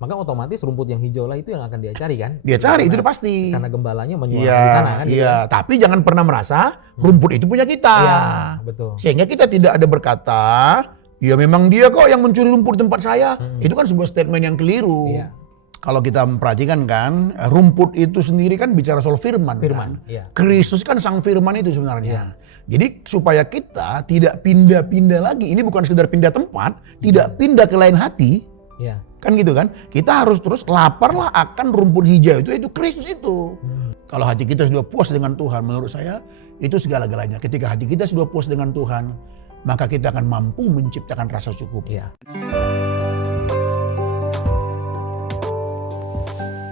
maka otomatis rumput yang hijau lah itu yang akan dia cari kan? Dia cari, itu udah pasti. Karena gembalanya menyuarakan di sana kan? Iya, tapi jangan pernah merasa rumput itu punya kita. Iya, betul. Sehingga kita tidak ada berkata, ya memang dia kok yang mencuri rumput di tempat saya. Itu kan sebuah statement yang keliru. Iya. Kalau kita memperhatikan kan, rumput itu sendiri kan bicara soal firman kan? Iya. Kristus kan sang firman itu sebenarnya. Jadi supaya kita tidak pindah-pindah lagi, ini bukan sekedar pindah tempat, tidak pindah ke lain hati. Iya. Kan gitu kan? Kita harus terus laparlah akan rumput hijau itu Kristus itu. Kalau hati kita sudah puas dengan Tuhan, menurut saya itu segala-galanya. Ketika hati kita sudah puas dengan Tuhan, maka kita akan mampu menciptakan rasa cukup. Iya.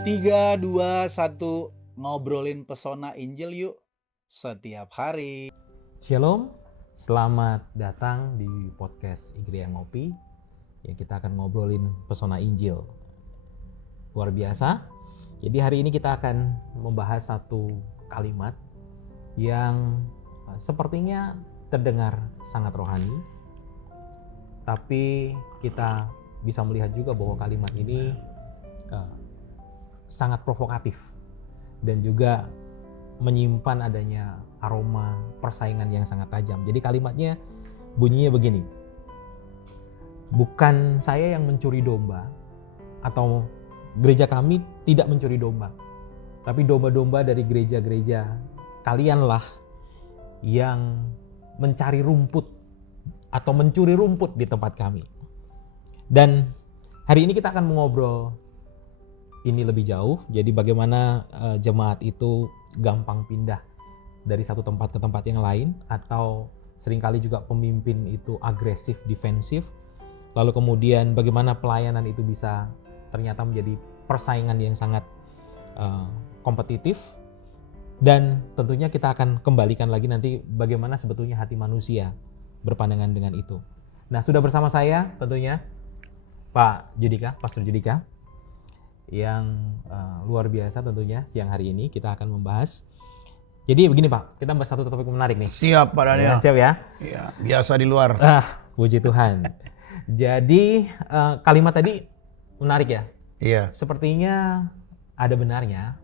3, 2, 1, ngobrolin pesona Injil yuk setiap hari. Shalom, selamat datang di podcast Igria Ngopi. Ya, kita akan ngobrolin pesona Injil. Luar biasa. Jadi hari ini kita akan membahas satu kalimat yang sepertinya terdengar sangat rohani. Tapi kita bisa melihat juga bahwa kalimat ini sangat provokatif dan juga menyimpan adanya aroma persaingan yang sangat tajam. Jadi kalimatnya bunyinya begini. Bukan saya yang mencuri domba, atau gereja kami tidak mencuri domba, tapi domba-domba dari gereja-gereja kalianlah yang mencari rumput atau mencuri rumput di tempat kami. Dan hari ini kita akan mengobrol ini lebih jauh. Jadi bagaimana jemaat itu gampang pindah dari satu tempat ke tempat yang lain, atau seringkali juga pemimpin itu agresif, defensif. Lalu kemudian bagaimana pelayanan itu bisa ternyata menjadi persaingan yang sangat kompetitif. Dan tentunya kita akan kembalikan lagi nanti bagaimana sebetulnya hati manusia berpandangan dengan itu. Nah, sudah bersama saya tentunya Pak Judika, Pastor Judika, yang luar biasa tentunya siang hari ini kita akan membahas. Jadi begini Pak, kita bahas satu topik menarik nih. Siap Pak Daniel. Ya, siap ya? Iya, biasa di luar. Puji Tuhan. Jadi kalimat tadi menarik ya? Iya. Sepertinya ada benarnya,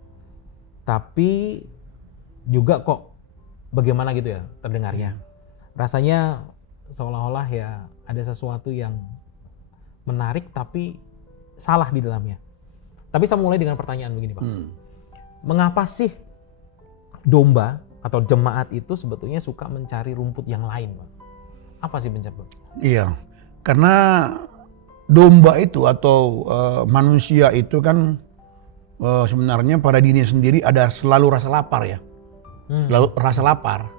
tapi juga kok bagaimana gitu ya terdengarnya. Rasanya seolah-olah ya ada sesuatu yang menarik tapi salah di dalamnya. Tapi saya mulai dengan pertanyaan begini Pak. Mengapa sih domba atau jemaat itu sebetulnya suka mencari rumput yang lain Pak? Apa sih penyebab? Iya, karena domba itu atau manusia itu kan sebenarnya pada dirinya sendiri ada selalu rasa lapar ya. Selalu rasa lapar.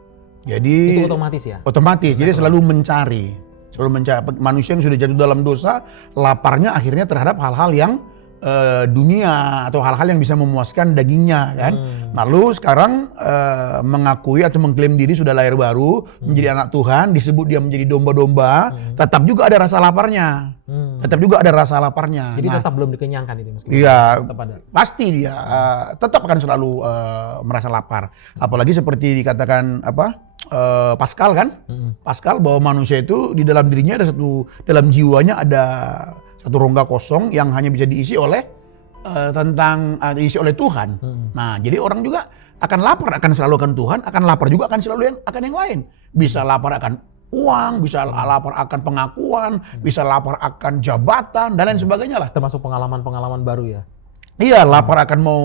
Jadi itu otomatis ya? Otomatis, jadi selalu mencari. Selalu mencari. Manusia yang sudah jatuh dalam dosa, laparnya akhirnya terhadap hal-hal yang dunia atau hal-hal yang bisa memuaskan dagingnya kan. Lalu sekarang mengakui atau mengklaim diri sudah lahir baru, menjadi anak Tuhan, disebut dia menjadi domba-domba, tetap juga ada rasa laparnya. Tetap juga ada rasa laparnya. Jadi tetap belum dikenyangkan itu meskipun. Iya, tetap ada. pasti dia tetap akan selalu merasa lapar. Apalagi seperti dikatakan Pascal kan? Pascal bahwa manusia itu di dalam dirinya ada dalam jiwanya ada satu rongga kosong yang hanya bisa diisi oleh diisi oleh Tuhan. Nah, jadi orang juga akan lapar akan selalu akan Tuhan, akan lapar juga akan selalu akan yang lain. Bisa lapar akan uang, bisa lapar akan pengakuan, bisa lapar akan jabatan dan lain sebagainya lah. Termasuk pengalaman-pengalaman baru ya. Iya, lapar akan mau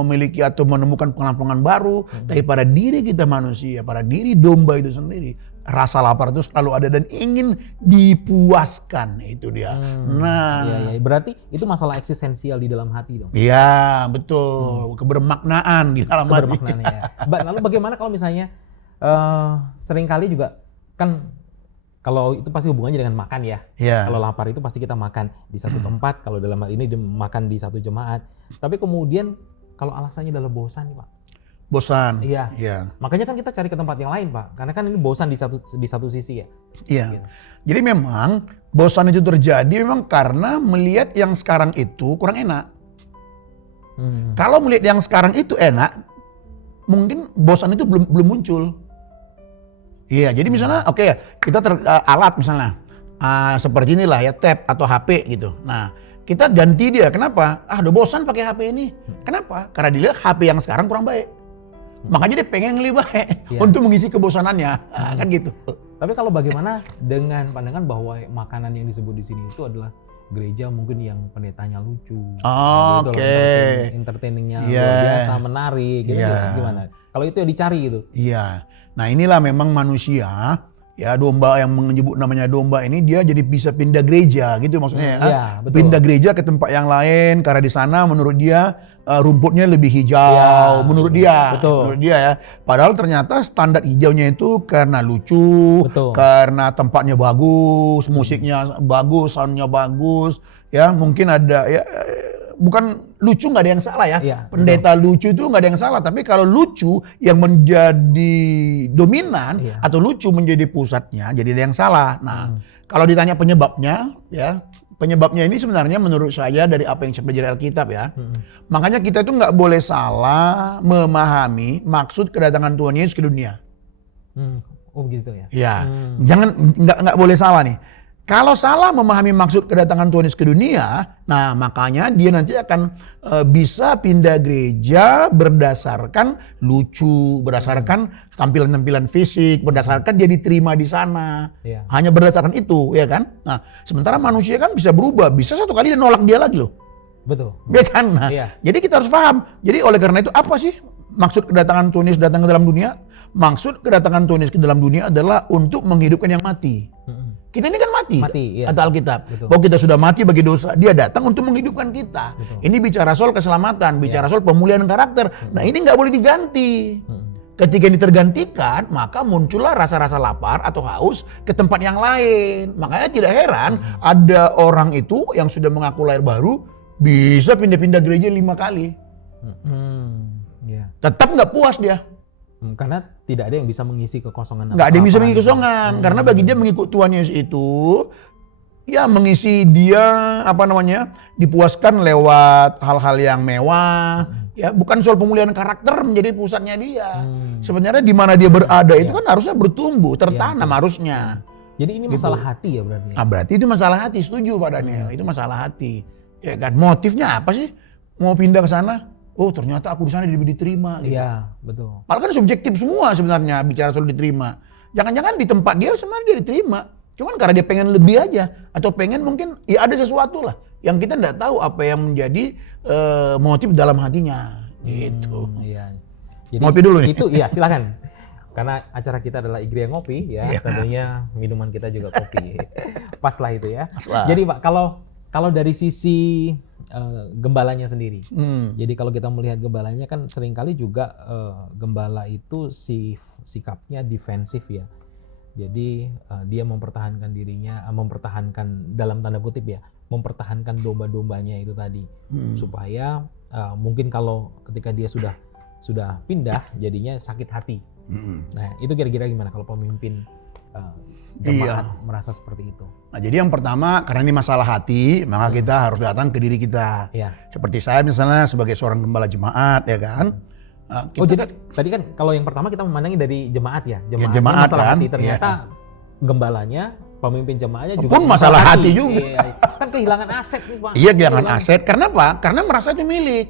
memiliki atau menemukan pengalaman baru, tapi pada diri kita manusia, pada diri domba itu sendiri, rasa lapar itu selalu ada dan ingin dipuaskan, itu dia. Iya, berarti itu masalah eksistensial di dalam hati dong. Iya, betul. Kebermaknaan di dalam hati. Kebermaknaan ya. Lalu bagaimana kalau misalnya seringkali juga kan kalau itu pasti hubungannya dengan makan ya. Yeah. Kalau lapar itu pasti kita makan di satu tempat, kalau dalam hal ini makan di satu jemaat. Tapi kemudian kalau alasannya adalah bosan nih Pak. Bosan. Iya. Yeah. Makanya kan kita cari ke tempat yang lain Pak. Karena kan ini bosan di satu sisi ya. Iya. Gitu. Jadi memang bosan itu terjadi memang karena melihat yang sekarang itu kurang enak. Kalau melihat yang sekarang itu enak, mungkin bosan itu belum muncul. Iya, jadi misalnya kita alat misalnya seperti inilah ya tab atau HP gitu. Nah, kita ganti dia. Kenapa? Udah bosan pakai HP ini. Kenapa? Karena dia lihat HP yang sekarang kurang baik. Makanya dia pengen yang lebih baik untuk mengisi kebosanannya. Kan gitu. Tapi kalau bagaimana dengan pandangan bahwa makanan yang disebut di sini itu adalah gereja mungkin yang pendetanya lucu, entertainingnya luar biasa, menarik, gitu gimana? Kalau itu yang dicari gitu. Iya. Nah inilah memang manusia, ya domba yang menyebut namanya domba ini dia jadi bisa pindah gereja gitu maksudnya. Pindah gereja ke tempat yang lain karena di sana menurut dia rumputnya lebih hijau, menurut dia ya. Padahal ternyata standar hijaunya itu karena lucu, karena tempatnya bagus, musiknya bagus, soundnya bagus, ya mungkin ada ya. Bukan lucu nggak ada yang salah ya. Pendeta lucu itu nggak ada yang salah. Tapi kalau lucu yang menjadi dominan atau lucu menjadi pusatnya, jadi ada yang salah. Nah, kalau ditanya penyebabnya, ya penyebabnya ini sebenarnya menurut saya dari apa yang saya pelajari Alkitab ya. Makanya kita itu nggak boleh salah memahami maksud kedatangan Tuhan Yesus ke dunia. Oh gitu ya. Ya, jangan nggak boleh salah nih. Kalau salah memahami maksud kedatangan Tuhan Yesus ke dunia, nah makanya dia nanti akan bisa pindah gereja berdasarkan lucu, berdasarkan tampilan-tampilan fisik, berdasarkan dia diterima di sana. Hanya berdasarkan itu, ya kan? Nah, sementara manusia kan bisa berubah, bisa satu kali dia nolak dia lagi loh. Betul. Ya kan? Nah, jadi kita harus paham. Jadi oleh karena itu apa sih maksud kedatangan Tuhan Yesus datang ke dalam dunia? Maksud kedatangan Tuhan Yesus ke dalam dunia adalah untuk menghidupkan yang mati. Kita ini kan mati kata Alkitab. Bahwa kita sudah mati bagi dosa, dia datang untuk menghidupkan kita. Ini bicara soal keselamatan, bicara soal pemulihan karakter. Nah ini nggak boleh diganti. Ketika ini tergantikan, maka muncullah rasa-rasa lapar atau haus ke tempat yang lain. Makanya tidak heran ada orang itu yang sudah mengaku lahir baru, bisa pindah-pindah gereja 5 kali. Tetap nggak puas dia. Karena tidak ada yang bisa mengisi kekosongan. Nggak ada yang bisa mengisi kekosongan. Karena bagi dia mengikut Tuhan Yesus itu, ya mengisi dia dipuaskan lewat hal-hal yang mewah. Ya bukan soal pemulihan karakter menjadi pusatnya dia. Sebenarnya di mana dia berada itu kan harusnya bertumbuh, tertanam harusnya. Jadi ini masalah hati ya berarti. Nah, berarti itu masalah hati, setuju Pak Daniel. Itu masalah hati. Ya kan, motifnya apa sih? Mau pindah ke sana? Oh ternyata aku di sana diterima. Gitu. Iya betul. Padahal kan subjektif semua sebenarnya bicara soal diterima. Jangan-jangan di tempat dia sebenarnya dia diterima. Cuman karena dia pengen lebih aja. Atau pengen mungkin ya ada sesuatu lah. Yang kita nggak tahu apa yang menjadi motif dalam hatinya. Gitu. Iya. Jadi, ngopi dulu nih. Itu iya silakan. Karena acara kita adalah Igria Ngopi ya. Tentunya minuman kita juga kopi. Pas lah itu ya. Paslah. Jadi Pak kalau dari sisi gembalanya sendiri. Jadi kalau kita melihat gembalanya kan seringkali juga gembala itu sikapnya defensif ya. Jadi dia mempertahankan dirinya, mempertahankan dalam tanda kutip ya, mempertahankan domba-dombanya itu tadi supaya mungkin kalau ketika dia sudah pindah jadinya sakit hati. Nah itu kira-kira gimana kalau pemimpin jemaat merasa seperti itu? Nah, jadi yang pertama karena ini masalah hati, maka kita harus datang ke diri kita. Seperti saya misalnya sebagai seorang gembala jemaat, ya kan. Jadi tadi kan kalau yang pertama kita memandangi dari jemaat ya, jemaat masalah kan? Hati. Ternyata gembalanya, pemimpin jemaatnya juga pun masalah hati juga. Kan kehilangan aset nih Pak. Iya kehilangan aset. Karena apa? Karena merasa itu milik.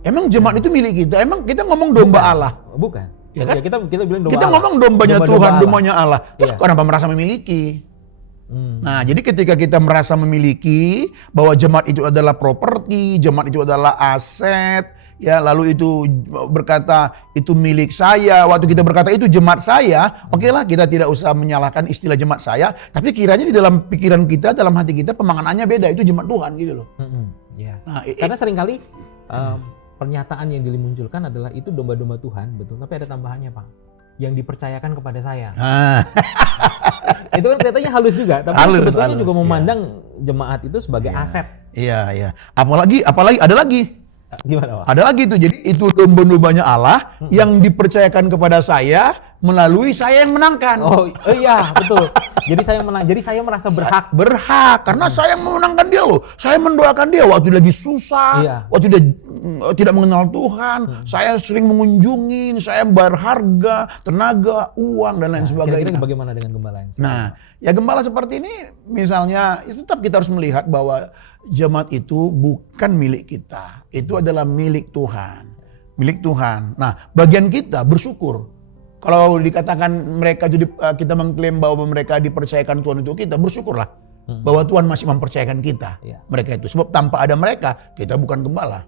Emang jemaat itu milik kita? Emang kita ngomong domba Allah? Bukan. Ya kan? Kita bilang domba kita Allah. Ngomong dombanya Tuhan, dombanya Allah. Terus kenapa merasa memiliki? Nah, jadi ketika kita merasa memiliki bahwa jemaat itu adalah properti, jemaat itu adalah aset, ya lalu itu berkata itu milik saya. Waktu kita berkata itu jemaat saya, oke lah kita tidak usah menyalahkan istilah jemaat saya, tapi kiranya di dalam pikiran kita, dalam hati kita pemaknaannya beda, itu jemaat Tuhan gitu loh. Nah, karena seringkali pernyataan yang dimunculkan adalah itu domba-domba Tuhan, betul. Tapi ada tambahannya Pak, yang dipercayakan kepada saya. Itu kan kelihatannya halus juga, tapi sebetulnya juga memandang jemaat itu sebagai aset. Iya. Apalagi ada lagi. Gimana Pak? Ada lagi tuh, jadi itu domba-dombanya Allah yang dipercayakan kepada saya melalui saya yang menangkan. Oh iya betul. Jadi saya menang. Jadi saya merasa berhak. Berhak karena saya memenangkan dia loh. Saya mendoakan dia waktu lagi susah, waktu dia tidak mengenal Tuhan. Saya sering mengunjungi, saya berharga, tenaga, uang dan lain sebagainya. Kira-kira bagaimana dengan gembala yang seperti Nah, ya gembala seperti ini misalnya, ya tetap kita harus melihat bahwa jemaat itu bukan milik kita. Itu adalah milik Tuhan. Milik Tuhan. Nah, bagian kita bersyukur. Kalau dikatakan mereka jadi kita mengklaim bahwa mereka dipercayakan Tuhan untuk kita, bersyukurlah bahwa Tuhan masih mempercayakan kita. Mereka itu. Sebab tanpa ada mereka, kita bukan gembala.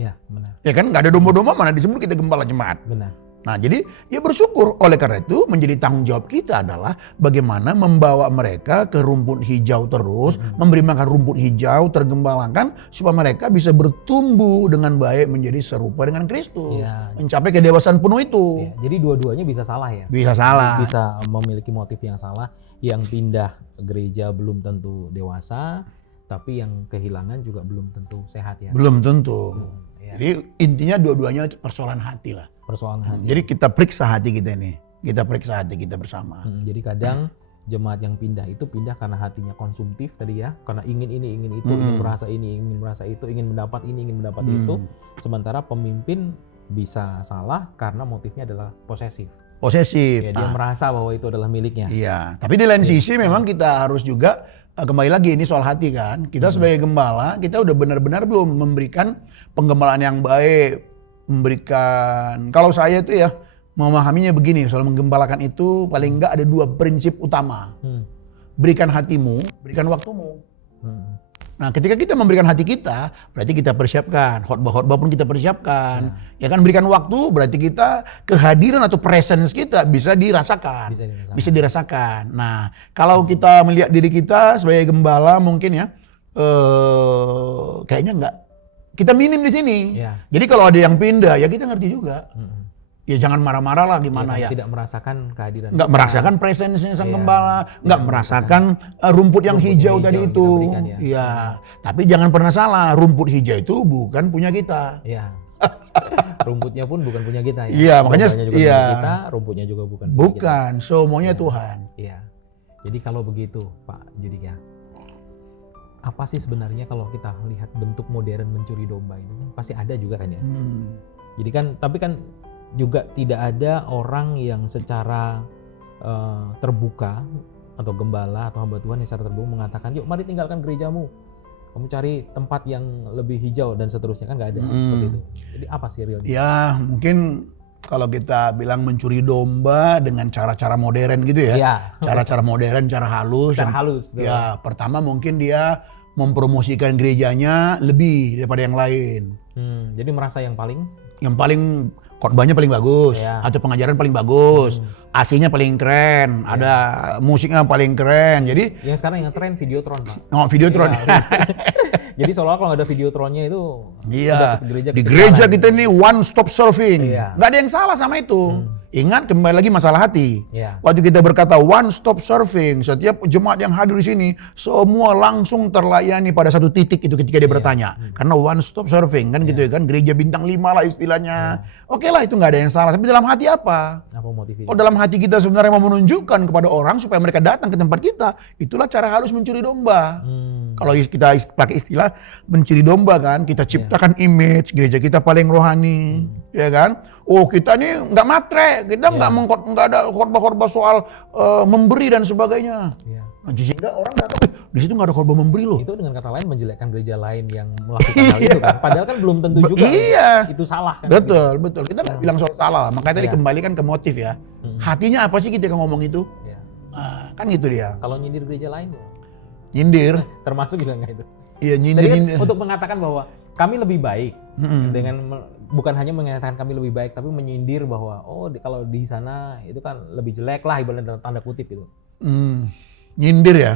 Ya, benar. Ya kan, nggak ada domba-domba mana disebut kita gembala jemaat. Benar. Nah, jadi ya bersyukur. Oleh karena itu menjadi tanggung jawab kita adalah bagaimana membawa mereka ke rumput hijau terus, memberi makan rumput hijau, tergembalakan supaya mereka bisa bertumbuh dengan baik menjadi serupa dengan Kristus, mencapai kedewasaan penuh itu. Ya, jadi dua-duanya bisa salah ya. Bisa salah. Bisa memiliki motif yang salah. Yang pindah gereja belum tentu dewasa, tapi yang kehilangan juga belum tentu sehat ya. Belum tentu. Ya. Jadi intinya dua-duanya persoalan hati lah. Persoalan hati. Jadi kita periksa hati kita ini. Kita periksa hati kita bersama. Jadi kadang jemaat yang pindah itu pindah karena hatinya konsumtif tadi ya. Karena ingin ini, ingin itu, ingin merasa ini, ingin merasa itu, ingin mendapat ini, ingin mendapat itu. Sementara pemimpin bisa salah karena motifnya adalah posesif. Posesif. Ya, dia merasa bahwa itu adalah miliknya. Iya. Tapi di lain sisi memang kita harus juga kembali lagi ini soal hati kan. Kita sebagai gembala, kita udah benar-benar belum memberikan penggembalaan yang baik. Memberikan, kalau saya itu ya memahaminya begini, soal menggembalakan itu paling enggak ada dua prinsip utama. Berikan hatimu, berikan waktumu. Nah, ketika kita memberikan hati kita, berarti kita persiapkan. Khotbah-khotbah pun kita persiapkan. Ya kan, berikan waktu berarti kita kehadiran atau presence kita bisa dirasakan. Bisa dirasakan. Nah, kalau kita melihat diri kita sebagai gembala mungkin ya, kayaknya enggak. Kita minim di sini. Jadi kalau ada yang pindah ya kita ngerti juga. Ya jangan marah-marah lah gimana ya. Tidak merasakan kehadiran. Nggak merasakan presence-nya sang gembala, nggak merasakan rumput yang hijau tadi itu. Iya. Tapi jangan pernah salah, rumput hijau itu bukan punya kita. Iya. Rumputnya pun bukan punya kita ya. Iya, makanya iya. Kita, rumputnya juga bukan. Bukan, semuanya Tuhan. Iya. Jadi kalau begitu, Pak Judika, apa sih sebenarnya kalau kita melihat bentuk modern mencuri domba itu kan pasti ada juga kan ya. Jadi kan, tapi kan juga tidak ada orang yang secara terbuka atau gembala atau hamba Tuhan yang secara terbuka mengatakan, yuk mari tinggalkan gerejamu, kamu cari tempat yang lebih hijau dan seterusnya, kan nggak ada seperti itu. Jadi apa sih realnya? Ya mungkin kalau kita bilang mencuri domba dengan cara-cara modern gitu ya, cara-cara modern, cara halus. Cara halus. Ya, pertama mungkin dia mempromosikan gerejanya lebih daripada yang lain. Jadi merasa yang paling khotbahnya paling bagus, atau pengajaran paling bagus, AC-nya paling keren, ada musiknya paling keren. Jadi yang sekarang yang tren Videotron, Pak. Oh, Videotron. Jadi seolah-olah kalau nggak ada Videotronnya itu di gereja kita ini one stop serving. Nggak ada yang salah sama itu. Ingat, kembali lagi masalah hati. Waktu kita berkata one stop serving, setiap jemaat yang hadir di sini semua langsung terlayani pada satu titik itu ketika dia bertanya. Karena one stop serving kan gitu ya kan, gereja bintang 5 lah istilahnya. Oke lah, itu nggak ada yang salah. Tapi dalam hati apa? Apa motifnya? Oh, dalam hati kita sebenarnya mau menunjukkan kepada orang supaya mereka datang ke tempat kita. Itulah cara halus mencuri domba. Kalau kita pakai istilah mencuri domba kan, kita ciptakan image gereja kita paling rohani, ya kan? Oh, kita ini nggak matre, kita nggak ada khotbah-khotbah soal memberi dan sebagainya. Nah, sehingga orang datang, di situ nggak ada khotbah memberi loh. Itu dengan kata lain menjelekkan gereja lain yang melakukan hal itu kan. Padahal kan belum tentu juga itu salah kan. Betul. Kita nggak bilang soal salah, makanya tadi kembalikan ke motif ya. Hatinya apa sih ketika ngomong itu? Kan gitu dia. Kalau nyindir gereja lain ya? Nyindir. Termasuk juga nggak itu? Iya, nyindir. Kan untuk mengatakan bahwa kami lebih baik dengan bukan hanya mengatakan kami lebih baik, tapi menyindir bahwa kalau di sana itu kan lebih jelek lah ibaratnya tanda kutip itu. Nyindir ya?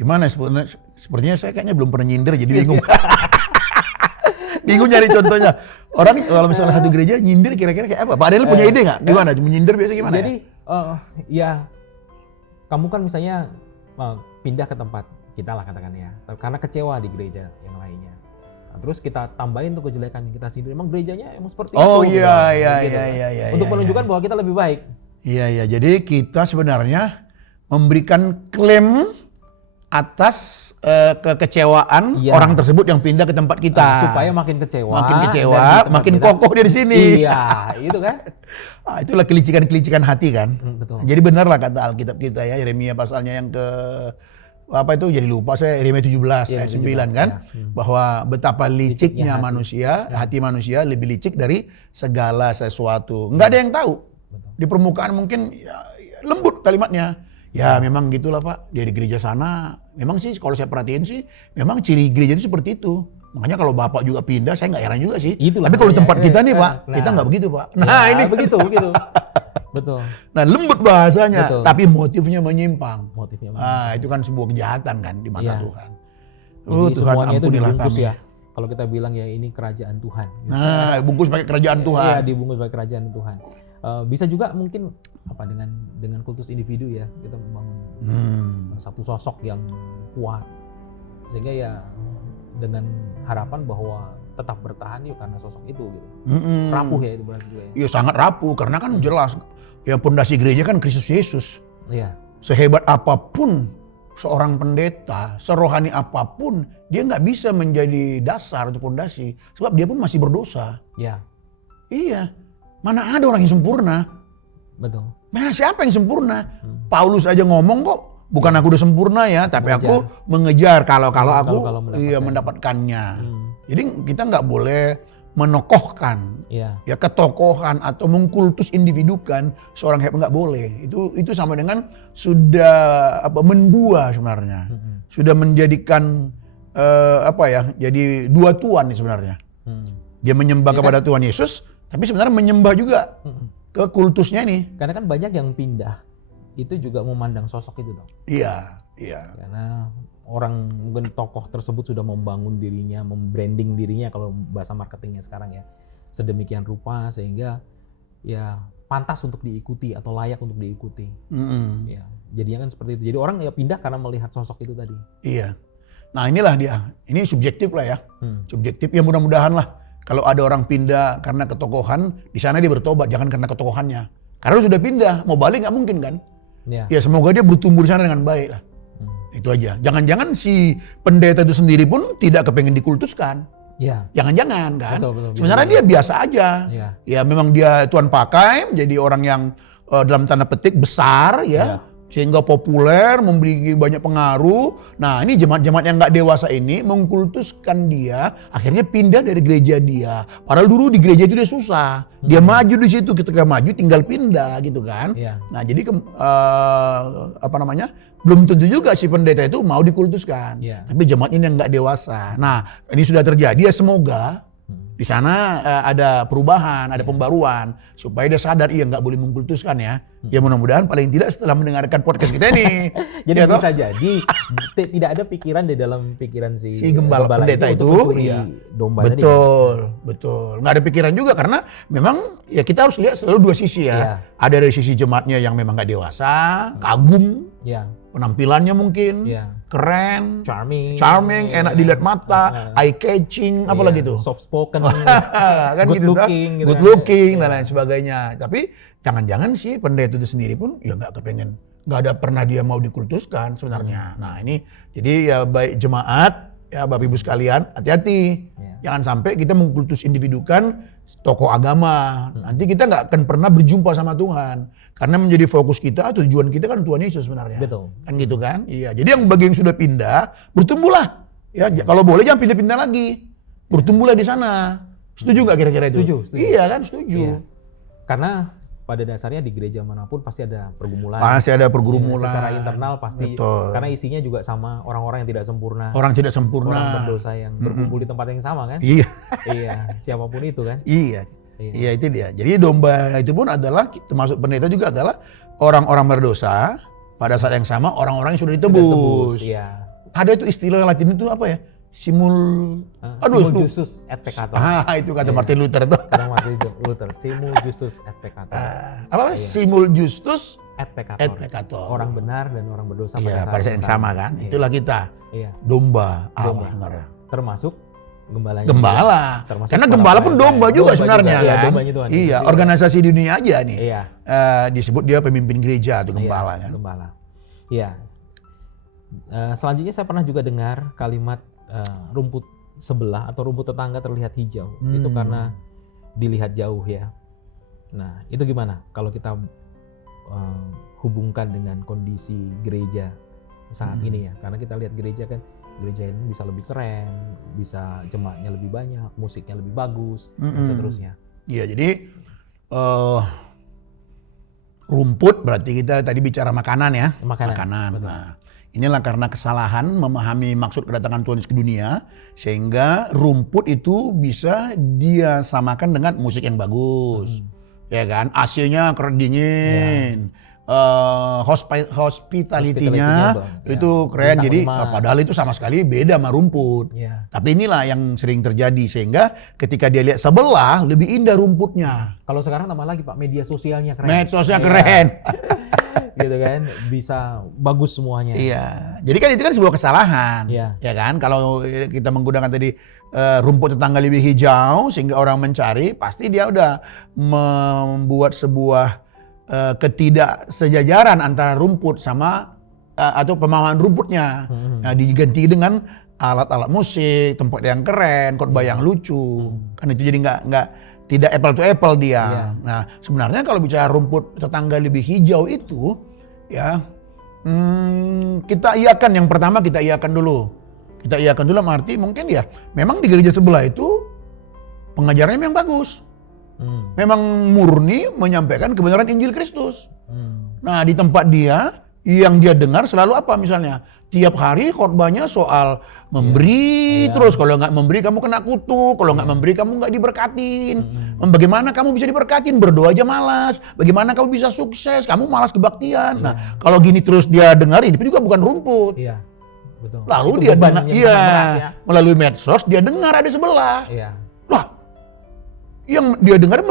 Gimana sepertinya saya kayaknya belum pernah nyindir jadi bingung. Bingung nyari contohnya. Orang kalau misalnya satu gereja nyindir kira-kira kayak apa? Pak Adel punya ide nggak? Gimana? Menyindir biasanya gimana? Jadi kamu kan misalnya pindah ke tempat kita lah katakan ya, karena kecewa di gereja yang lainnya. Nah, terus kita tambahin tuh kejelekan yang kita sindir. Emang gerejanya emang seperti itu. Oh iya. Untuk menunjukkan bahwa kita lebih baik. Iya. Jadi kita sebenarnya memberikan klaim atas kekecewaan orang tersebut yang pindah ke tempat kita. Supaya makin kecewa, makin kokoh dia di sini. Iya, itu kan. Itulah kelicikan-kelicikan hati kan. Betul. Jadi benar lah kata Alkitab kita ya, Yeremia pasalnya yang ke apa itu jadi lupa saya, Yeremia 17 Iya, ayat 9 17, kan, ya. bahwa betapa liciknya hati. manusia, hati manusia lebih licik dari segala sesuatu. Nggak ada yang tahu. Betul. Di permukaan mungkin ya, lembut kalimatnya. Ya memang gitulah Pak, dia di gereja sana, memang sih kalau saya perhatiin sih, memang ciri gereja itu seperti itu. Makanya kalau Bapak juga pindah, saya nggak heran juga sih. Itulah Tapi kalau makanya, tempat kita nih Pak, nah. kita nggak begitu Pak. Ya, Nah ini begitu. Betul. nah lembut bahasanya, Betul. tapi motifnya menyimpang. Motifnya. Ah, itu kan sebuah kejahatan kan di mata Iya. Tuhan. Jadi Oh Tuhan semuanya itu ampunilah dibungkus kami. ya. Kalau kita bilang ya ini kerajaan Tuhan. Nah, bungkus pakai kerajaan Tuhan. Iya, dibungkus sebagai kerajaan Tuhan. Bisa juga mungkin apa dengan kultus individu ya, kita membangun satu sosok yang kuat, sehingga ya dengan harapan bahwa tetap bertahan yuk karena sosok itu gitu. Rapuh ya itu berarti juga ya. Iya sangat rapuh karena kan jelas ya pondasi gereja kan Kristus Yesus. Iya. Sehebat apapun seorang pendeta, serohani apapun, dia nggak bisa menjadi dasar atau pondasi sebab dia pun masih berdosa. Ya, Iya. Mana ada orang yang sempurna? betul. Mana siapa yang sempurna? Paulus aja ngomong kok, bukan aku udah sempurna ya, tapi aku mengejar kalau aku iya mendapatkannya. Jadi kita nggak boleh menokohkan, Iya. ya ketokohan atau mengkultus individukan seorang hebat, nggak boleh. Itu sama dengan sudah mendua sebenarnya, sudah menjadikan jadi dua tuan nih sebenarnya. Dia menyembah Ya kepada Tuhan Yesus, tapi sebenarnya menyembah juga ke kultusnya ini. Karena kan banyak yang pindah itu juga memandang sosok itu dong. Iya. Karena orang mungkin tokoh tersebut sudah membangun dirinya, membranding dirinya kalau bahasa marketingnya sekarang ya, sedemikian rupa sehingga ya pantas untuk diikuti atau layak untuk diikuti. Ya, jadinya kan seperti itu. Jadi orang ya pindah karena melihat sosok itu tadi. Iya. Nah inilah dia. Ini subjektif lah ya. Subjektif ya mudah-mudahan lah. Kalau ada orang pindah karena ketokohan, di sana dia bertobat, jangan karena ketokohannya. Karena sudah pindah, mau balik nggak mungkin kan? Ya. Ya semoga dia bertumbuh di sana dengan baik lah. Itu aja. Jangan-jangan si pendeta itu sendiri pun tidak kepengen dikultuskan. Ya. Jangan-jangan kan? Betul. Sebenarnya dia biasa aja. Ya. Ya memang dia Tuhan pakai menjadi orang yang dalam tanda petik besar ya. Sehingga populer, memiliki banyak pengaruh. Nah ini jemaat-jemaat yang nggak dewasa ini mengkultuskan dia, akhirnya pindah dari gereja dia. Padahal dulu di gereja itu dia susah. Dia maju di situ, ketika maju tinggal pindah gitu kan. Ya. Nah jadi belum tentu juga si pendeta itu mau dikultuskan. Ya. Tapi jemaat ini yang nggak dewasa. Nah ini sudah terjadi ya semoga di sana ada perubahan, ada pembaruan supaya dia sadar iya nggak boleh mengkultuskan ya. Ya mudah-mudahan paling tidak setelah mendengarkan podcast kita ini. Jadi ya bisa jadi tidak ada pikiran di dalam pikiran si gembala pendeta itu untuk mencuri iya. domba tadi. Betul. Nggak ada pikiran juga karena memang ya kita harus lihat selalu dua sisi ya. Iya. Ada dari sisi jemaatnya yang memang nggak dewasa, kagum, Ya. penampilannya mungkin Ya. keren, Charming, enak dilihat mata, eye catching, apalagi itu. soft spoken, Kan good gitu, looking, gitu good kan. looking dan Iya. lain sebagainya. Tapi jangan-jangan sih pendeta itu sendiri pun ya nggak kepengen, nggak ada pernah dia mau dikultuskan sebenarnya. Nah ini jadi ya baik jemaat ya Bapak Ibu sekalian hati-hati, jangan sampai kita mengkultus individukan tokoh agama. Nanti kita nggak akan pernah berjumpa sama Tuhan karena menjadi fokus kita, tujuan kita kan Tuhan Yesus sebenarnya. Betul. Kan gitu kan? Iya. Jadi yang bagi yang sudah pindah bertumbuhlah. Ya kalau boleh jangan pindah-pindah lagi. Bertumbuhlah di sana. Setuju nggak kira-kira itu? Setuju. Iya kan, setuju. Iya. Karena pada dasarnya di gereja manapun pasti ada pergumulan. Pasti ada pergumulan. Secara internal pasti. Betul. Karena isinya juga sama orang-orang yang tidak sempurna. Orang tidak sempurna. Orang berdosa yang berkumpul di tempat yang sama kan? Iya. Iya, siapapun itu kan? Iya. Iya itu dia. Jadi domba itu pun adalah termasuk pendeta juga adalah orang-orang berdosa pada saat yang sama orang-orang yang sudah ditebus. Iya. Ada itu istilah Latin itu apa ya? Simul justus et peccator. Itu kata Martin Luther itu. Kata Martin Luther, simul justus et peccator. Apa? Simul justus et peccator. et peccator. Orang benar dan orang berdosa Iya, pada saat yang sama kan. Iya. Itulah kita. Iya. Domba Allah Domba. sebenarnya. Termasuk gembalanya. Gembala. Termasuk Karena para gembala pun pelayan. domba juga sebenarnya Iya, kan. dombanya Tuhan. Iya, organisasi di dunia aja nih. Iya. Disebut dia pemimpin gereja atau gembala kan. Gembala. Iya. Selanjutnya saya pernah juga dengar kalimat rumput sebelah atau rumput tetangga terlihat hijau. Itu karena dilihat jauh ya. Nah, itu gimana kalau kita hubungkan dengan kondisi gereja saat ini ya, karena kita lihat gereja ini bisa lebih keren, bisa jemaatnya lebih banyak, musiknya lebih bagus, dan seterusnya. Iya, jadi rumput berarti kita tadi bicara makanan ya. Makanan. Betul. Nah, inilah karena kesalahan memahami maksud kedatangan Tuhan Yesus ke dunia, sehingga rumput itu bisa dia samakan dengan musik yang bagus. Ya kan, AC-nya dingin. Hospitality-nya itu keren, jadi padahal itu sama sekali beda sama rumput. Tapi inilah yang sering terjadi, sehingga ketika dia lihat sebelah lebih indah rumputnya. Kalau sekarang tambah lagi Pak, media sosialnya keren. Medsosnya keren. Gitu kan, bisa bagus semuanya. Iya, jadi kan itu kan sebuah kesalahan. Ya kan, kalau kita menggunakan tadi rumput tetangga lebih hijau sehingga orang mencari, pasti dia udah membuat sebuah ketidaksejajaran antara rumput sama atau pemahaman rumputnya. Nah, diganti dengan alat-alat musik, tempat yang keren, khotbah yang lucu. Kan itu jadi tidak apple to apple dia. Nah, sebenarnya kalau bicara rumput tetangga lebih hijau itu ya kita iakan, yang pertama kita iakan dulu. Kita iakan dulu arti mungkin ya memang di gereja sebelah itu pengajarannya memang bagus. Memang murni menyampaikan kebenaran Injil Kristus. Nah, di tempat dia, yang dia dengar selalu apa misalnya? Tiap hari khotbahnya soal memberi, terus kalau nggak memberi kamu kena kutuk, kalau nggak memberi kamu nggak diberkatin. Bagaimana kamu bisa diberkatin? Berdoa aja malas. Bagaimana kamu bisa sukses? Kamu malas kebaktian. Nah, kalau gini terus dia dengarin, itu juga bukan rumput. Betul. Lalu itu dia dengar, melalui medsos dia dengar ada sebelah. Wah, yang dia dengar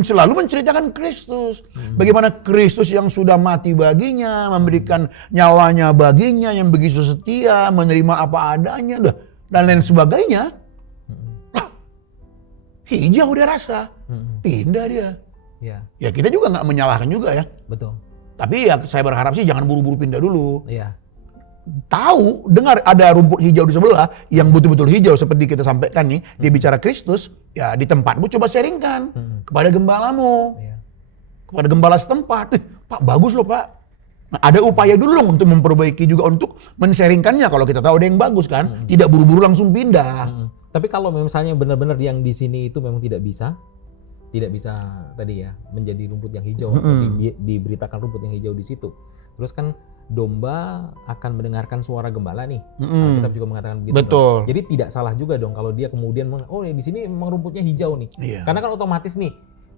selalu menceritakan Kristus. Bagaimana Kristus yang sudah mati baginya, memberikan nyawanya baginya, yang begitu setia, menerima apa adanya, dan lain sebagainya. Hijau dia rasa, pindah dia. Ya kita juga nggak menyalahkan juga ya. Betul. Tapi ya saya berharap sih jangan buru-buru pindah dulu. Tahu, dengar ada rumput hijau di sebelah yang betul-betul hijau seperti kita sampaikan nih, dia bicara Kristus, ya di tempatmu coba sharingkan kepada gembalamu, kepada gembala setempat. Pak, bagus loh Pak. Nah, ada upaya dulu untuk memperbaiki juga untuk men-sharingkannya kalau kita tahu ada yang bagus kan, tidak buru-buru langsung pindah. Tapi kalau misalnya benar-benar yang di sini itu memang tidak bisa tadi ya menjadi rumput yang hijau atau diberitakan rumput yang hijau di situ. Terus kan domba akan mendengarkan suara gembala nih. Alkitab juga mengatakan begitu. Betul. Kan? Jadi tidak salah juga dong kalau dia kemudian di sini memang rumputnya hijau nih. Karena kan otomatis nih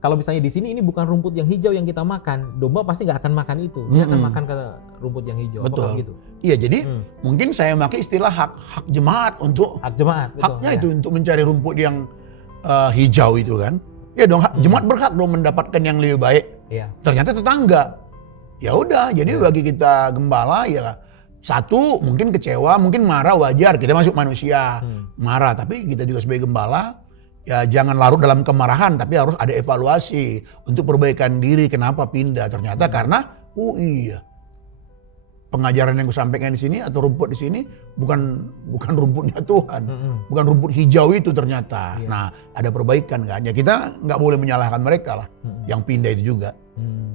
kalau misalnya di sini ini bukan rumput yang hijau yang kita makan, domba pasti nggak akan makan itu. Dia akan makan ke rumput yang hijau. Betul. Gitu? Iya, jadi mungkin saya pakai istilah hak jemaat untuk hak jemaat. Betul, haknya itu untuk mencari rumput yang hijau itu kan. Ya dong, jemaat berhak dong mendapatkan yang lebih baik. Ternyata tetangga. Ya udah, jadi bagi kita gembala ya satu mungkin kecewa, mungkin marah, wajar, kita masuk manusia marah, tapi kita juga sebagai gembala ya jangan larut dalam kemarahan, tapi harus ada evaluasi untuk perbaikan diri. Kenapa pindah? Ternyata karena pengajaran yang kusampaikan di sini atau rumput di sini bukan rumputnya Tuhan, bukan rumput hijau itu ternyata. Nah, ada perbaikan kan? Ya kita nggak boleh menyalahkan mereka lah yang pindah itu juga.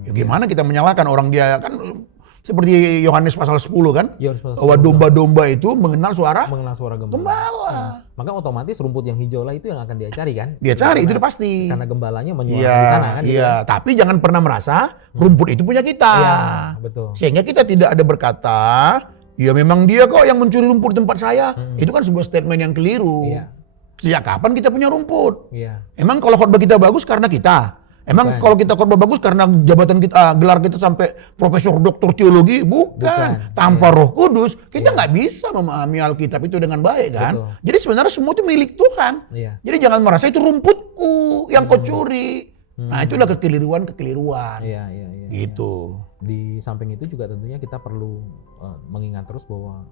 Ya gimana kita menyalahkan orang dia kan seperti Yohanes pasal 10 kan? Bahwa domba-domba itu mengenal suara gembala. Maka otomatis rumput yang hijau lah itu yang akan dia cari kan? Dia cari, itu pasti. Karena gembalanya menyuarakan di sana kan? Iya, tapi jangan pernah merasa rumput itu punya kita. Iya, betul. Sehingga kita tidak ada berkata, ya memang dia kok yang mencuri rumput di tempat saya. Itu kan sebuah statement yang keliru. Sejak kapan kita punya rumput? Emang kalau khotbah kita bagus karena kita? Emang kalau kita khotbah bagus karena jabatan kita, gelar kita sampai profesor doktor teologi? Bukan. Tanpa Roh Kudus, kita nggak bisa memahami Alkitab itu dengan baik kan? Betul. Jadi sebenarnya semua itu milik Tuhan. Jadi jangan merasa itu rumputku yang kau curi. Nah itulah kekeliruan. Gitu. Di samping itu juga tentunya kita perlu mengingat terus bahwa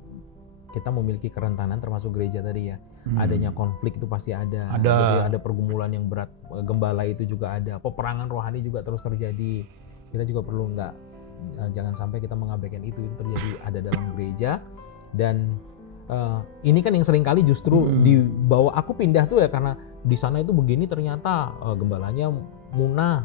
kita memiliki kerentanan termasuk gereja tadi ya. Adanya konflik itu pasti ada. Jadi ada pergumulan yang berat, gembala itu juga ada. Peperangan rohani juga terus terjadi. Kita juga perlu jangan sampai kita mengabaikan itu terjadi ada dalam gereja. Dan ini kan yang seringkali justru dibawa, aku pindah tuh ya karena di sana itu begini, ternyata gembalanya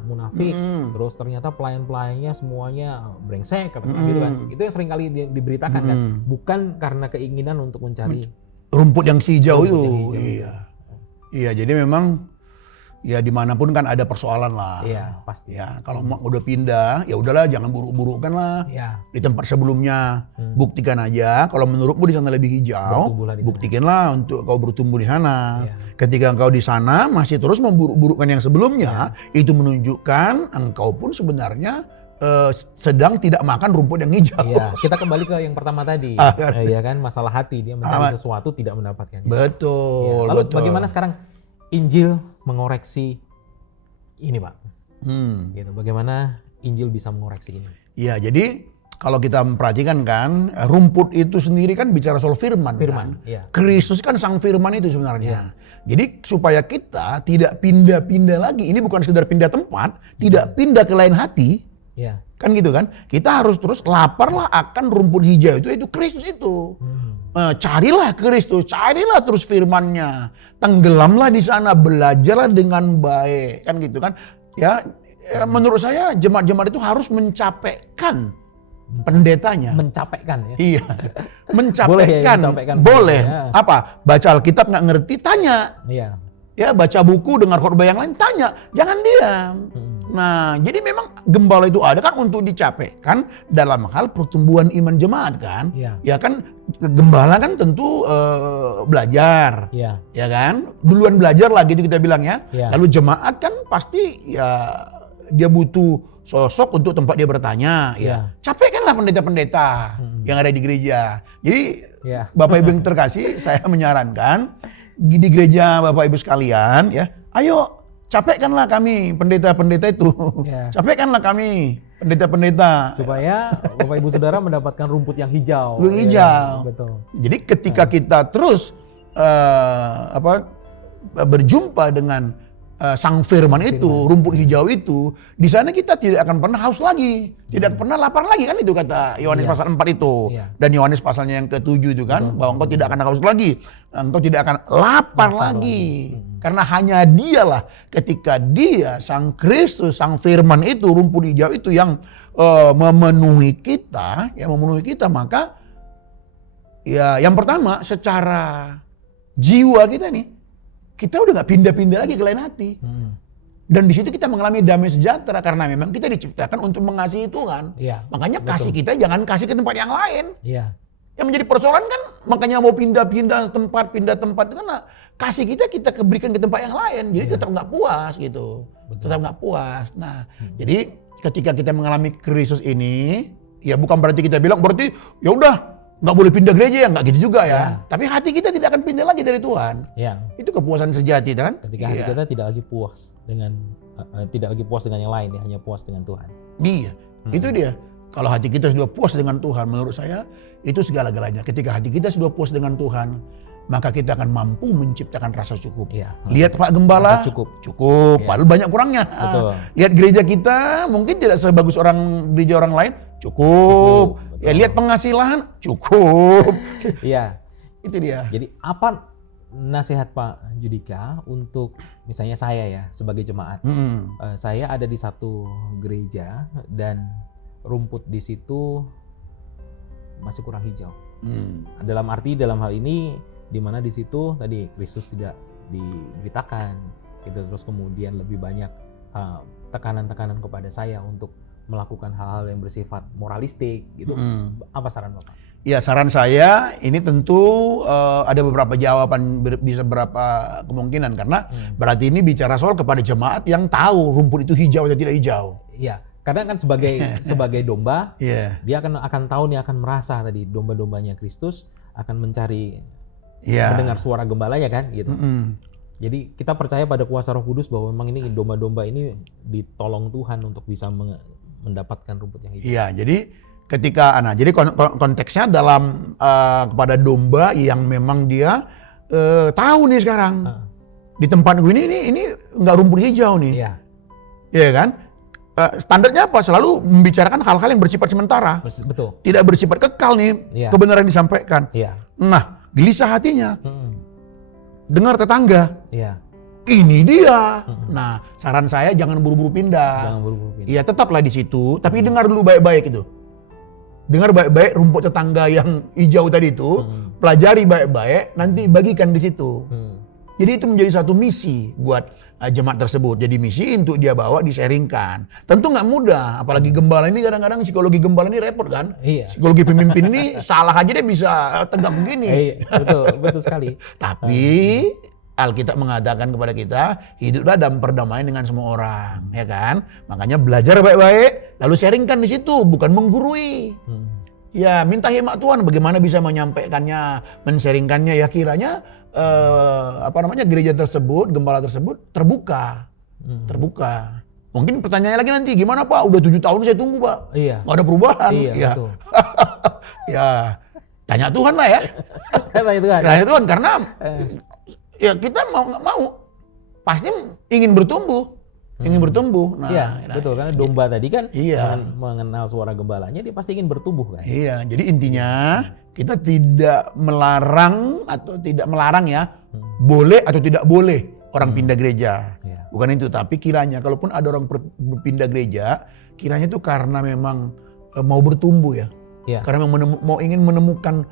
munafik, terus ternyata pelayan-pelayannya semuanya brengsek, katakan gitu kan. Itu yang seringkali diberitakan kan, bukan karena keinginan untuk mencari rumput yang hijau itu. Iya. Iya, jadi memang ya dimanapun kan ada persoalan lah. Iya, pasti. Ya, kalau udah pindah, ya udahlah, jangan buruk-burukkan lah. Iya. Di tempat sebelumnya, buktikan aja. Kalau menurutmu di sana lebih hijau, Bertumbuhlah di sana. buktikanlah untuk kau bertumbuh di sana. Iya. Ketika engkau di sana masih terus memburuk-burukkan yang sebelumnya, itu menunjukkan engkau pun sebenarnya sedang tidak makan rumput yang hijau. Iya, kita kembali ke yang pertama tadi. Ya kan, masalah hati, dia mencari sesuatu tidak mendapatkan. Betul. Ya. Lalu betul. bagaimana sekarang Injil mengoreksi ini, Pak? Gitu. Bagaimana Injil bisa mengoreksi ini? Ya, jadi kalau kita memperhatikan kan, rumput itu sendiri kan bicara soal firman kan? Iya. Kristus kan sang firman itu sebenarnya. Jadi supaya kita tidak pindah-pindah lagi, ini bukan sekedar pindah tempat, tidak pindah ke lain hati, Iya. kan gitu kan? Kita harus terus laparlah akan rumput hijau itu Kristus itu. Carilah Kristus, carilah terus firman-Nya, tenggelamlah di sana, belajarlah dengan baik, kan gitu kan? Ya, menurut saya jemaat-jemaat itu harus mencapaikan pendetanya. Mencapaikan ya. Iya, mencapaikan. Boleh ya, mencapaikan. Boleh. Ya. Apa? Baca Alkitab nggak ngerti, tanya. Iya. Ya, baca buku, dengar khotbah yang lain, tanya. Jangan diam. Nah, jadi memang gembala itu ada kan untuk dicapaikan dalam hal pertumbuhan iman jemaat kan. Iya. Ya kan, gembala kan tentu belajar. Iya. Ya kan? Duluan belajar lah gitu kita bilang ya. Iya. Lalu jemaat kan pasti ya dia butuh sosok untuk tempat dia bertanya. Ya. Capaikanlah pendeta-pendeta yang ada di gereja. Jadi Bapak Ibu yang terkasih, saya menyarankan di gereja Bapak Ibu sekalian ya, ayo capaikanlah kami pendeta-pendeta itu. Capaikanlah kami pendeta-pendeta. Supaya Bapak Ibu Saudara mendapatkan rumput yang hijau. Rumput hijau. Betul. Jadi ketika kita terus berjumpa dengan sang firman itu, rumput hijau itu, di sana kita tidak akan pernah haus lagi, tidak pernah lapar lagi kan, itu kata Yohanes pasal 4 itu. Dan Yohanes pasalnya yang ke-7 itu kan, bahwa engkau tidak akan haus lagi, engkau tidak akan lapar lagi. Karena hanya dialah, ketika dia sang Kristus, sang firman itu, rumput hijau itu yang memenuhi kita, maka ya yang pertama secara jiwa kita nih, kita udah gak pindah-pindah lagi ke lain hati. Dan di situ kita mengalami damai sejahtera karena memang kita diciptakan untuk mengasihi Tuhan. Makanya kasih kita jangan kasih ke tempat yang lain. Yang menjadi persoalan kan makanya mau pindah tempat karena kasih kita berikan ke tempat yang lain. Jadi tetap nggak puas gitu. Tetap nggak puas. Nah, jadi ketika kita mengalami Kristus ini, ya bukan berarti kita bilang berarti ya udah nggak boleh pindah gereja ya, nggak gitu juga ya. Tapi hati kita tidak akan pindah lagi dari Tuhan. Itu kepuasan sejati kan? Ketika hati kita tidak lagi puas dengan yang lain, ya, hanya puas dengan Tuhan. Iya, itu dia. Kalau hati kita sudah puas dengan Tuhan, menurut saya itu segala-galanya. Ketika hati kita sudah puas dengan Tuhan, maka kita akan mampu menciptakan rasa cukup. Lihat Pak Gembala, cukup. Padahal banyak kurangnya. Lihat gereja kita, mungkin tidak sebagus gereja orang lain, cukup. Ya lihat penghasilan, cukup. Iya. Itu dia. Jadi apa nasihat Pak Judika untuk misalnya saya ya sebagai jemaat, saya ada di satu gereja dan rumput di situ masih kurang hijau. Dalam hal ini di mana di situ tadi Kristus tidak diberitakan, gitu, terus kemudian lebih banyak tekanan-tekanan kepada saya untuk melakukan hal-hal yang bersifat moralistik, gitu. Apa saran Bapak? Ya, saran saya ini tentu ada beberapa jawaban, bisa beberapa kemungkinan karena berarti ini bicara soal kepada jemaat yang tahu rumput itu hijau atau tidak hijau. Iya, karena kan sebagai domba, dia akan tahu nih, akan merasa tadi domba-dombanya Kristus akan mencari mendengar suara gembalanya kan, gitu. Jadi kita percaya pada kuasa Roh Kudus bahwa memang ini domba-domba ini ditolong Tuhan untuk bisa mendapatkan rumput yang hijau. Iya, jadi jadi konteksnya dalam kepada domba yang memang dia tahu nih sekarang di tempat gue ini nggak rumput hijau nih. Iya kan? Standarnya apa? Selalu membicarakan hal-hal yang bersifat sementara. Betul. Tidak bersifat kekal nih kebenaran disampaikan. Nah, gelisah hatinya. Mm-mm. Dengar tetangga, Iya. ini dia. Mm-mm. Nah, saran saya jangan buru-buru pindah. Jangan buru-buru pindah. Iya, tetaplah di situ, tapi dengar dulu baik-baik itu. Dengar baik-baik rumput tetangga yang hijau tadi itu, pelajari baik-baik, nanti bagikan di situ. Jadi itu menjadi satu misi buat jemaat tersebut. Jadi misi untuk dia bawa, disaringkan. Tentu nggak mudah, apalagi gembala ini kadang-kadang psikologi gembala ini repot kan. Iya. Psikologi pemimpin ini salah aja dia bisa tegak begini. Iya, betul sekali. Tapi Alkitab mengatakan kepada kita, hiduplah dalam perdamaian dengan semua orang, ya kan? Makanya belajar baik-baik, lalu sharingkan di situ, bukan menggurui. Ya, minta hikmat Tuhan bagaimana bisa menyampaikannya, men-sharingkannya. Ya kiranya gereja tersebut, gembala tersebut terbuka. Terbuka. Mungkin pertanyaannya lagi nanti, gimana Pak? Udah 7 tahun saya tunggu Pak. Iya. Nggak ada perubahan. Iya, Ya. betul. Ya, tanya Tuhan lah ya. Kata itu kan. Tanya Tuhan, karena ya kita mau nggak mau pasti ingin bertumbuh. Ingin bertumbuh. Nah, Iya, betul. Karena domba tadi kan Iya. mengenal suara gembalanya, dia pasti ingin bertumbuh kan. Iya, jadi intinya kita tidak melarang atau tidak melarang ya, boleh atau tidak boleh orang pindah gereja. Iya. Bukan itu, tapi kiranya kalaupun ada orang pindah gereja, kiranya itu karena memang mau bertumbuh ya. Iya. Karena memang mau ingin menemukan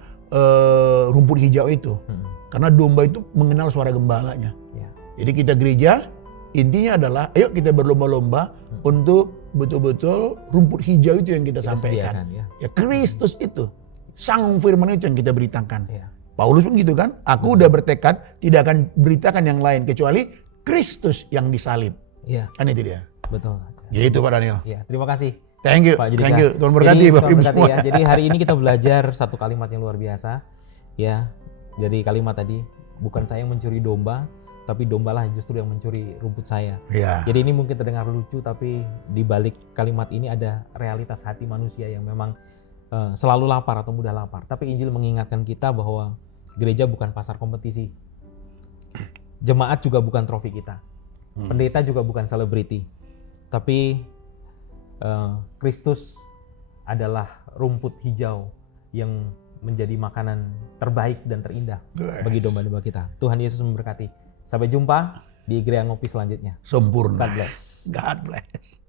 rumput hijau itu. Karena domba itu mengenal suara gembalanya. Iya. Jadi kita gereja intinya adalah ayo kita berlomba-lomba untuk betul-betul rumput hijau itu yang kita sampaikan. Sediakan, ya. Ya Kristus itu, sang firman itu yang kita beritakan. Iya. Paulus pun gitu kan, aku udah bertekad tidak akan beritakan yang lain kecuali Kristus yang disalib. Iya, Kan itu dia. betul. Gitu Pak Daniel. Iya, terima kasih. Thank you, Pak Judika. thank you. Tuhan berkati Jadi, Bapak Tuhan Ibu berkati semua. ya. Jadi hari ini kita belajar satu kalimat yang luar biasa. Ya, dari kalimat tadi, bukan saya yang mencuri domba, tapi dombalah justru yang mencuri rumput saya. Iya. Jadi ini mungkin terdengar lucu, tapi di balik kalimat ini ada realitas hati manusia yang memang selalu lapar atau mudah lapar. Tapi Injil mengingatkan kita bahwa gereja bukan pasar kompetisi. Jemaat juga bukan trofi kita. Pendeta juga bukan selebriti. Tapi Kristus adalah rumput hijau yang menjadi makanan terbaik dan terindah bagi domba-domba kita. Tuhan Yesus memberkati. Sampai jumpa di Gereja Ngopi selanjutnya. Sempurna. God bless. God bless.